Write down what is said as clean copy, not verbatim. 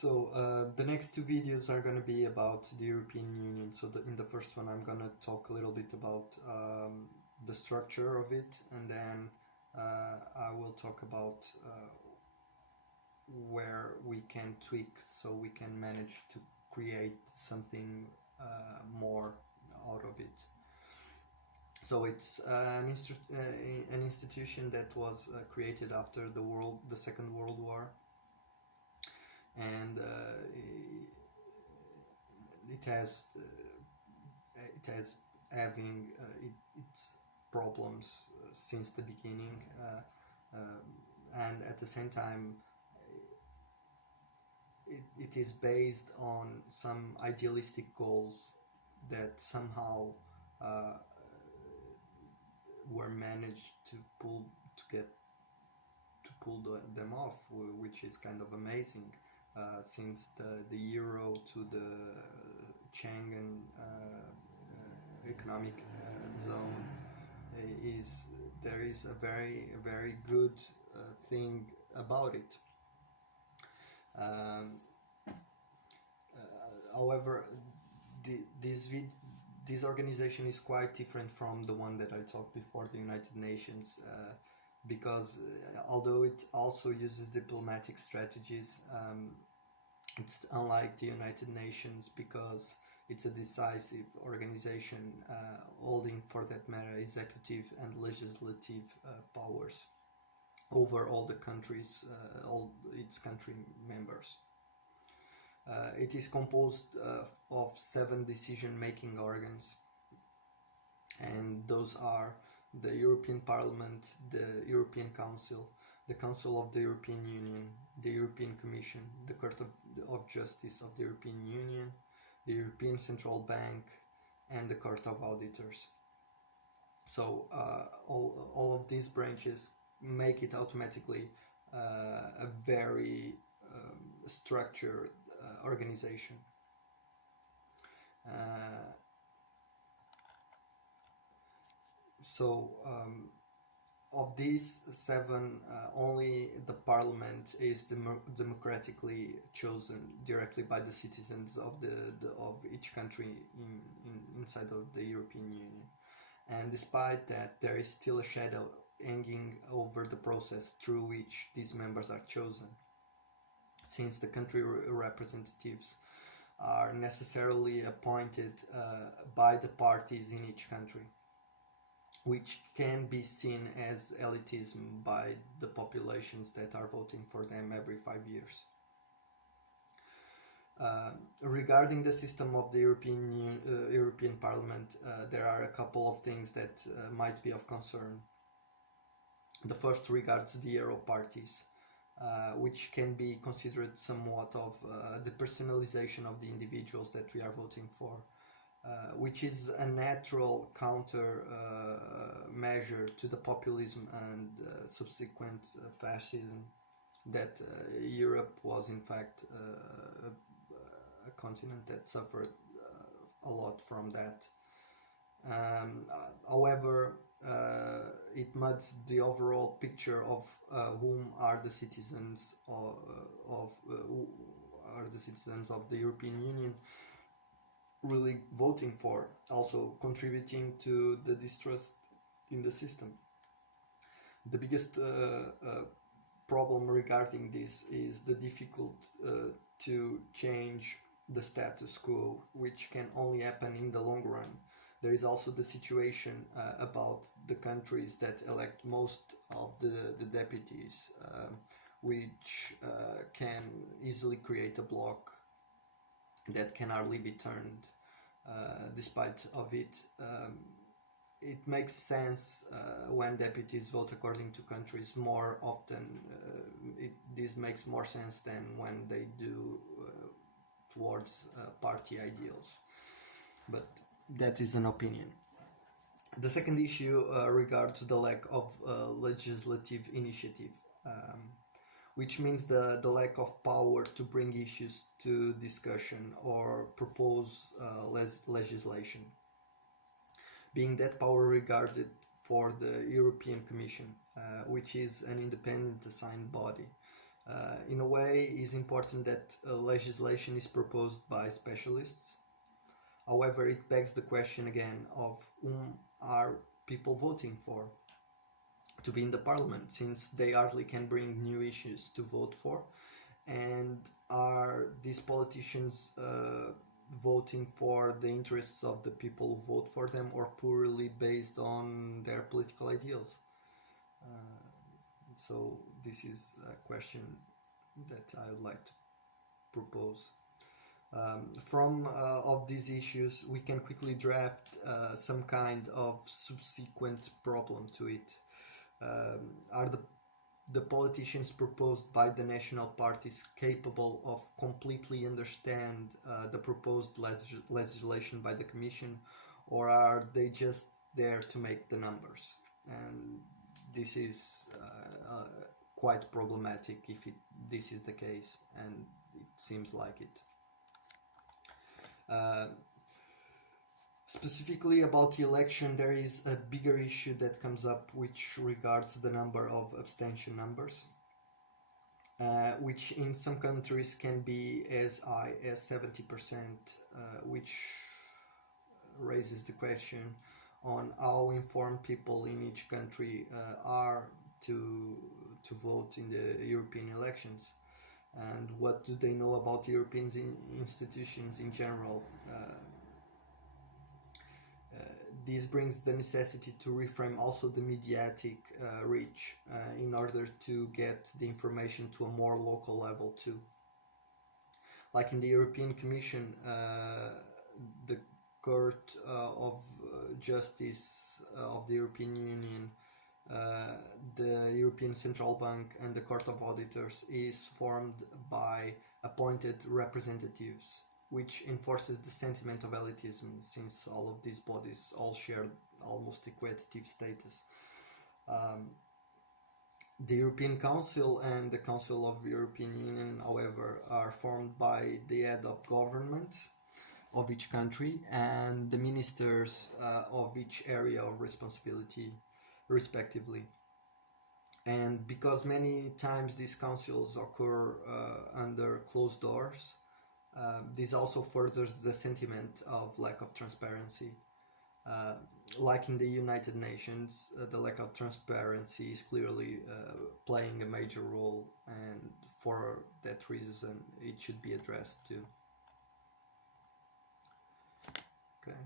The next two videos are going to be about the European Union. In the first one I'm going to talk a little bit about the structure of it, and then I will talk about where we can tweak so we can manage to create something more out of it. So it's an institution that was created after the Second World War, and it has having its problems since the beginning, and at the same time it is based on some idealistic goals that somehow were managed to pull them off, which is kind of amazing. Since the euro to the Schengen economic zone, there is a very good thing about it. However, this organization is quite different from the one that I talked before, the United Nations, because although it also uses diplomatic strategies, it's unlike the United Nations because it's a decisive organization holding, for that matter, executive and legislative powers over all the countries, all its country members. It is composed of 7 decision-making organs, and those are the European Parliament, the European Council, the Council of the European Union, the European Commission, the Court of Justice of the European Union, the European Central Bank, and the Court of Auditors. So all of these branches make it automatically a very structured organization. Of these 7, only the parliament is democratically chosen directly by the citizens of each country inside of the European Union. And despite that, there is still a shadow hanging over the process through which these members are chosen, since the country representatives are necessarily appointed by the parties in each country, which can be seen as elitism by the populations that are voting for them every 5 years. Regarding the system of the European Parliament, there are a couple of things that might be of concern. The first regards the Euro parties, which can be considered somewhat of the personalization of the individuals that we are voting for, which is a natural counter measure to the populism and subsequent fascism that Europe was in fact a continent that suffered a lot from that. However, it muds the overall picture of whom are the citizens of the European Union really voting for, also contributing to the distrust in the system. The biggest problem regarding this is the difficult to change the status quo, which can only happen in the long run. There is also the situation about the countries that elect most of the deputies, which can easily create a bloc that can hardly be turned. Despite of it, it makes sense when deputies vote according to countries more often. This makes more sense than when they do towards party ideals, but that is an opinion. The second issue regards the lack of legislative initiative, which means the lack of power to bring issues to discussion or propose legislation, being that power regarded for the European Commission, which is an independent assigned body. In a way, it's important that legislation is proposed by specialists. However, it begs the question again of whom are people voting for to be in the parliament, since they hardly can bring new issues to vote for. And are these politicians voting for the interests of the people who vote for them, or purely based on their political ideals? So this is a question that I would like to propose. From of these issues, we can quickly draft some kind of subsequent problem to it. Are the politicians proposed by the national parties capable of completely understand the proposed legislation by the Commission, or are they just there to make the numbers? And this is quite problematic if this is the case, and it seems like it. Specifically about the election, there is a bigger issue that comes up, which regards the number of abstention numbers, which in some countries can be as high as 70%, which raises the question on how informed people in each country are to vote in the European elections, and what do they know about European institutions in general. This brings the necessity to reframe also the mediatic reach in order to get the information to a more local level too. Like in the European Commission, the Court of Justice of the European Union, the European Central Bank, and the Court of Auditors is formed by appointed representatives, which enforces the sentiment of elitism, since all of these bodies all share almost equitative status. The European Council and the Council of the European Union, however, are formed by the head of government of each country and the ministers of each area of responsibility, respectively. And because many times these councils occur under closed doors, this also furthers the sentiment of lack of transparency. Like in the United Nations, the lack of transparency is clearly playing a major role, and for that reason it should be addressed too. Okay.